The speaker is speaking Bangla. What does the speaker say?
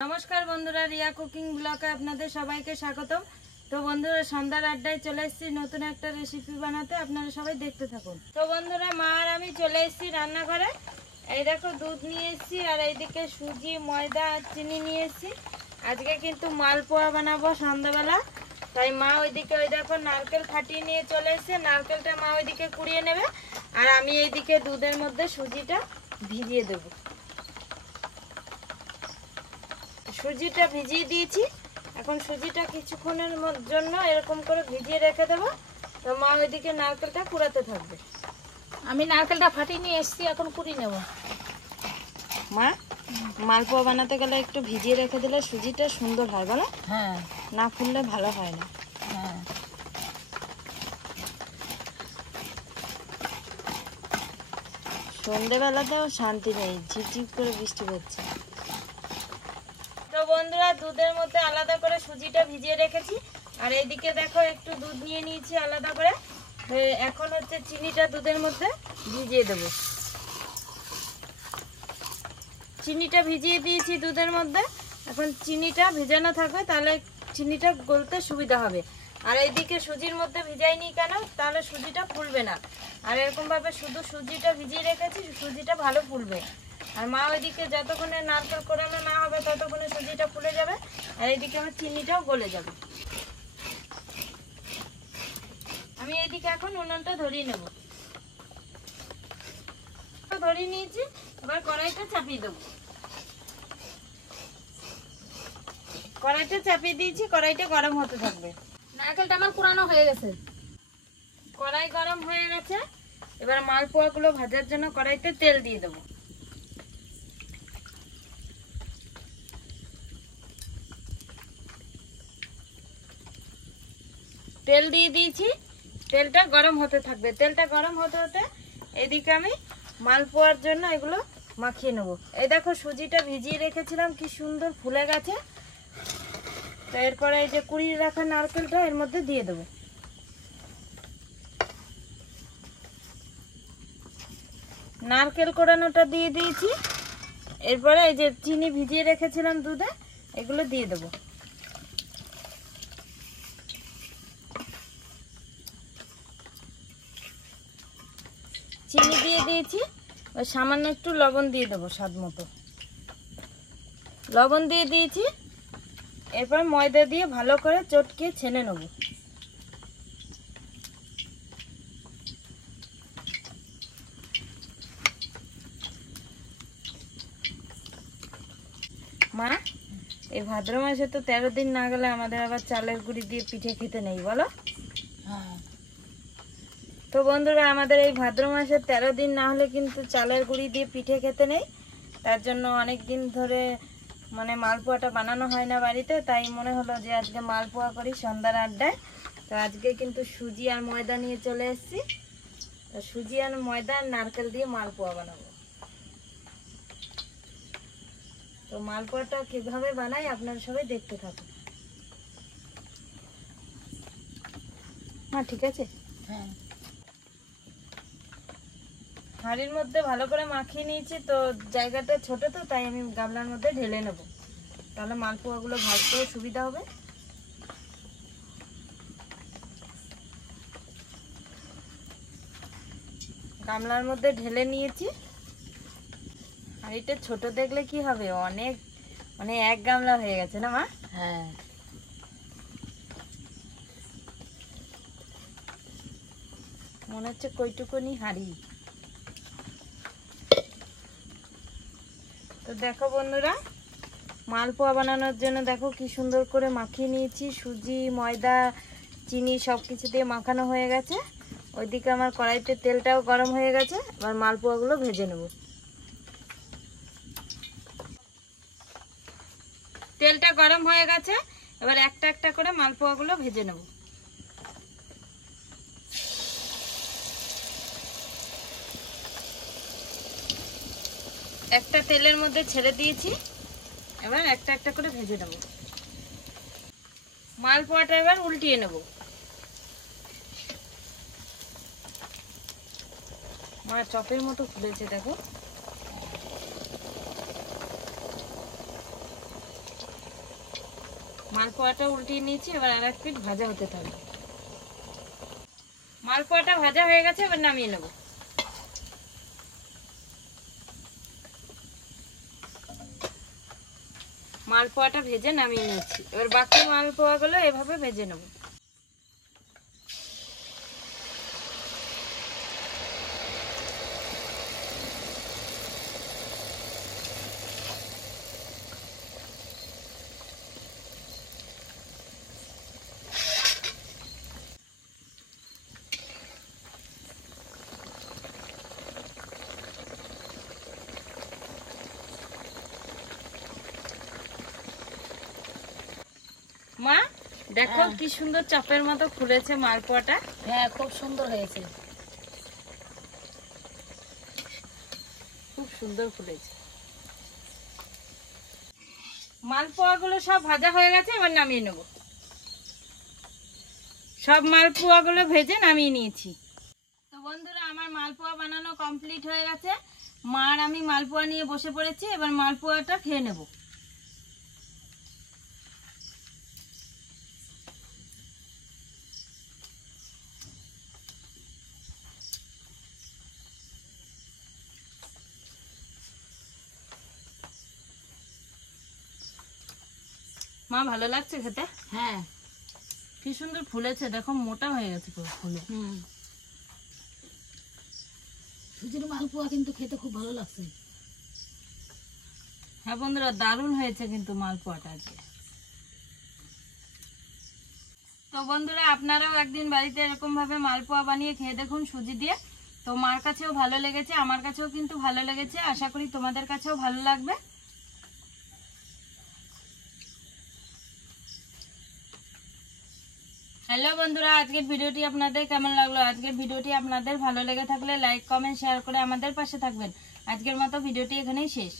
नमस्कार बंधुरा रिया कुकिंग ब्लगे आपनादेर सबाइके स्वागतम। तो बंधुरा सन्ध्यार आड्डाय चले एसेछि नतुन एकटा रेसिपि बानाते, आपनारा सबाई देखते थाकुन। तो बंधुरा मा आर आमि चले एसेछि रान्नाघरे। এই দেখো দুধ নিয়ে এসেছি আর এইদিকে সুজি ময়দা আর চিনি নিয়ে এসেছি। আজকে কিন্তু মালপোয়া বানাবো সন্ধ্যাবেলা, তাই মা ওইদিকে ওই দেখো নারকেল ফাটিয়ে নিয়ে চলে এসেছে। নারকেলটা মা ওইদিকে কুড়িয়ে নেবে আর আমি এইদিকে দুধের মধ্যে সুজিটা ভিজিয়ে দেব। সুজিটা ভিজিয়ে দিয়েছি, এখন সুজিটা কিছুক্ষণের জন্য এরকম করে ভিজিয়ে রেখে দেব। তো মা ওইদিকে নারকেলটা কুড়াতে থাকবে। আমি নারকেলটা ফাটিয়ে নিয়ে এসেছি, এখন কুড়িয়ে নেব। মা মালপোয়া বানাতে গেলে একটু ভিজিয়ে রেখে দিলে সুজিটা সুন্দর হয়, বলো? হ্যাঁ, না ফুললে ভালো হয় না। হ্যাঁ, সন্ধ্যেবেলাতেও শান্তি নেই, ঝিপঝিপ করে বৃষ্টি পড়ছে। তো বন্ধুরা দুধের মধ্যে আলাদা করে সুজিটা ভিজিয়ে রেখেছি আর এইদিকে দেখো একটু দুধ নিয়ে নিয়েছি আলাদা করে। এখন হচ্ছে চিনিটা দুধের মধ্যে ভিজিয়ে দেব। চিনিটা ভিজিয়ে দিয়েছি দুধের মধ্যে, এখন চিনিটা ভেজানো থাকবে, তাহলে চিনিটা গলতে সুবিধা হবে। আর এইদিকে সুজির মধ্যে ভিজাইনি কেন, তাহলে সুজিটা ফুলবে না। আর এরকমভাবে শুধু সুজিটা ভিজিয়ে রেখেছি, সুজিটা ভালো ফুলবে। আর মা ওইদিকে যতক্ষণে নারকেল কোরানো না হবে ততক্ষণে সুজিটা ফুলে যাবে আর এইদিকে আমার চিনিটাও গলে যাবে। আমি এইদিকে এখন উনুনটা ধরিয়ে নেব। ধরিয়ে নিয়েছি, এবার কড়াইটা চাপিয়ে দেবো। কড়াইটা চাপিয়ে দিয়েছি, কড়াইটা গরম হতে থাকবে। নারকেলটা আমার কুড়ানো হয়ে গেছে। কড়াই গরম হয়ে গেছে, এবার মালপোয়াগুলো ভাজার জন্য কড়াইতে তেল দিয়ে দেবো। তেল দিয়ে দিয়েছি, তেলটা গরম হতে থাকবে। তেলটা গরম হতে হতে এদিকে আমি মালপোয়ার জন্য এগুলো মাখিয়ে নেব। এই দেখো সুজিটা ভিজিয়ে রেখেছিলাম, কি সুন্দর ফুলে গেছে। তো এরপরে এই যে কুড়িয়ে রাখা নারকেলটা এর মধ্যে দিয়ে দেবো। নারকেল কোড়ানোটা দিয়ে দিয়েছি, এরপরে এই যে চিনি ভিজিয়ে রেখেছিলাম দুধে, এগুলো দিয়ে দেবো। চিনি দিয়ে দিয়েছি, ওই সামান্য একটু লবণ দিয়ে দেবো স্বাদ মতো। লবণ দিয়ে দিয়েছি, এরপর ময়দা দিয়ে ভালো করে চটকিয়ে ছেনে নেব। মা এই ভাদ্র মাসে তো 13 দিন না গেলে আমাদের আবার চালের গুঁড়ি দিয়ে পিঠে খেতে নেই, বলো? হ্যাঁ, তো বন্ধুরা আমাদের এই ভাদ্র মাসে 13 দিন না হলে কিন্তু চালের গুঁড়ি দিয়ে পিঠে খেতে নেই। তার জন্য অনেক দিন ধরে মানে মালপোয়াটা বানানো হয় না বাড়িতে, তাই মনে হলো যে আজকে মালপোয়া করি সন্ধ্যার আড্ডায়। তো আজকে কিন্তু সুজি আর ময়দা নিয়ে চলে এসেছি। তো সুজি আর ময়দা আর নারকেল দিয়ে মালপোয়া বানাবো। তো মালপোয়াটা কিভাবে বানাই আপনারা সবাই দেখতে থাকুন। ঠিক আছে। হ্যাঁ, হাঁড়ির মধ্যে ভালো করে মাখিয়ে নিয়েছি, তো জায়গাটা ছোট, তো তাই আমি গামলার মধ্যে ঢেলে নেব, তাহলে মালপোয়াগুলো ভাজতেও সুবিধা হবে। গামলার মধ্যে ঢেলে নিয়েছি। হাঁড়িটা ছোট দেখলে কি হবে, অনেক মানে এক গামলা হয়ে গেছে না মা? হ্যাঁ, মনে হচ্ছে কইটুকুনি হাঁড়ি। তো দেখো বন্ধুরা, মালপোয়া বানানোর জন্য দেখো কি সুন্দর করে মাখিয়ে নিয়েছি। সুজি ময়দা চিনি সব কিছু দিয়ে মাখানো হয়ে গেছে। ওইদিকে আমার কড়াইতে তেলটাও গরম হয়ে গেছে, এবার মালপোয়াগুলো ভেজে নেব। তেলটা গরম হয়ে গেছে, এবার একটা একটা করে মালপোয়াগুলো ভেজে নেব। একটা তেলের মধ্যে ছেড়ে দিয়েছি, এবার একটা একটা করে ভেজে নেব। মালপোয়াটা এবার উল্টিয়ে নেব। মা চপের মতো ফুলেছে দেখো। মালপোয়াটা উল্টিয়ে নিয়েছি, এবার আর এক পিঠ ভাজা হতে থাকবে। মালপোয়াটা ভাজা হয়ে গেছে, এবার নামিয়ে নেব। মালপোয়াটা ভেজে নামিয়ে নিয়েছি, এবার বাকি মালপোয়াগুলো এভাবে ভেজে নেব। মা দেখো কি সুন্দর চাপের মতো ফুলেছে মালপোয়াটা। হ্যাঁ, খুব সুন্দর হয়েছে। খুব সুন্দর ফুলেছে। মালপোয়াগুলো সব ভাজা হয়ে গেছে, এবার নামিয়ে নেব। সব মালপোয়াগুলো ভেজে নামিয়ে নিয়েছি। তো বন্ধুরা, আমার মালপোয়া বানানো কমপ্লিট হয়ে গেছে। মা আর আমি মালপোয়া নিয়ে বসে পড়েছি, এবার মালপোয়াটা খেয়ে নেব। মা ভালো লাগছে খেতে? হ্যাঁ। কি সুন্দর ফুলেছে, দেখো মোটা হয়ে গেছে পুরো ফুলে। সুজির মালপোয়া কিন্তু খেতে খুব ভালো লাগছে। হ্যাঁ বন্ধুরা, দারুণ হয়েছে কিন্তু মালপোয়াটা আজকে। তো বন্ধুরা, আপনারাও একদিন বাড়িতে এরকম ভাবে মালপোয়া বানিয়ে খেয়ে দেখুন সুজি দিয়ে। তো মার কাছেও ভালো লেগেছে, আমার কাছেও কিন্তু ভালো লেগেছে, আশা করি তোমাদের কাছেও ভালো লাগবে। হ্যালো বন্ধুরা, আজকের ভিডিওটি আপনাদের কেমন লাগলো? আজকের ভিডিওটি আপনাদের ভালো লেগে থাকলে লাইক, কমেন্ট, শেয়ার করে আমাদের পাশে থাকবেন। আজকের মতো ভিডিওটি এখানেই শেষ।